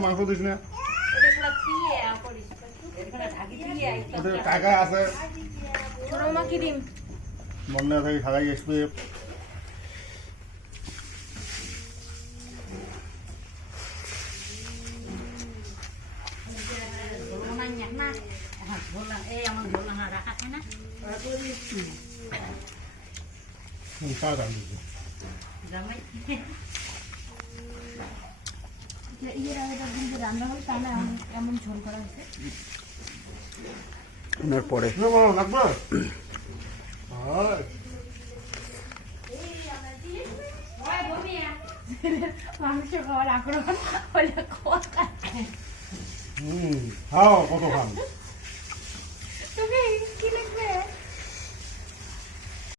মাংস দিস না টাকা আছে মনে থাকে খাই আসবে এমন ঝোল করা হচ্ছে পরে লাগবে মাংস খাওয়ার আগ্রহ হলে খাও কত খান